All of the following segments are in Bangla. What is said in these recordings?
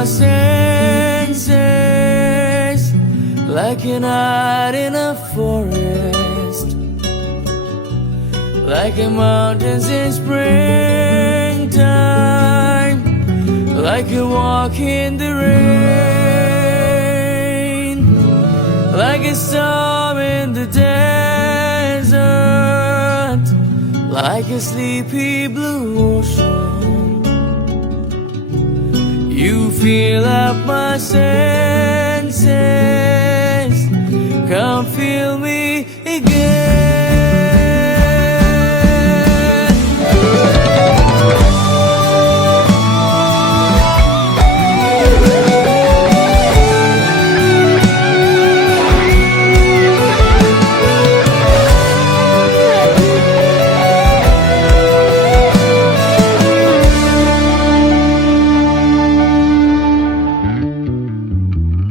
my senses, like a night in a forest, like a mountains in springtime, like a walk in the rain, like a storm in the desert, like a sleepy blue ocean. You fill up my senses, come feel me again.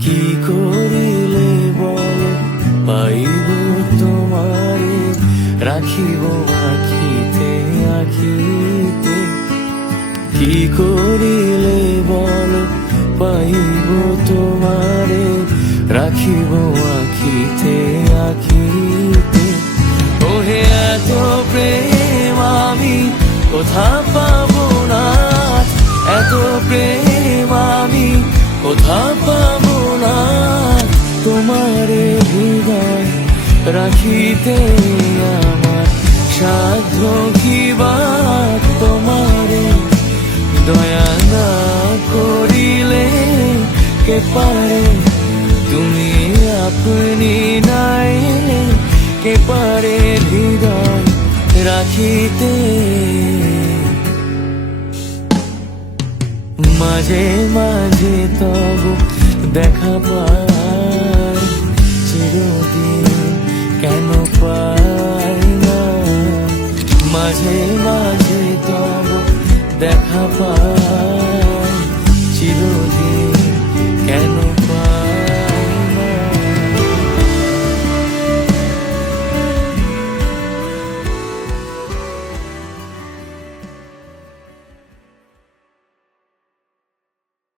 কি করিলে বল পাইব তোমারে, রাখিব আখিতে আখিতে। কি করিলে বল পাইব তোমারে, রাখিব আখিতে আখিতে। ওহে এত প্রেম আমি কোথা পাবো না, এত প্রেম আমি কোথা পাবো না। তোমারে হৃদয় রাখিতে আমার সাধ্য কি বা, তোমারে দয়া না করিলে কে পারে, তুমি আপনি নাইলে কে পারে হৃদয় রাখিতে। মাঝে মাঝে তবু দেখা পাই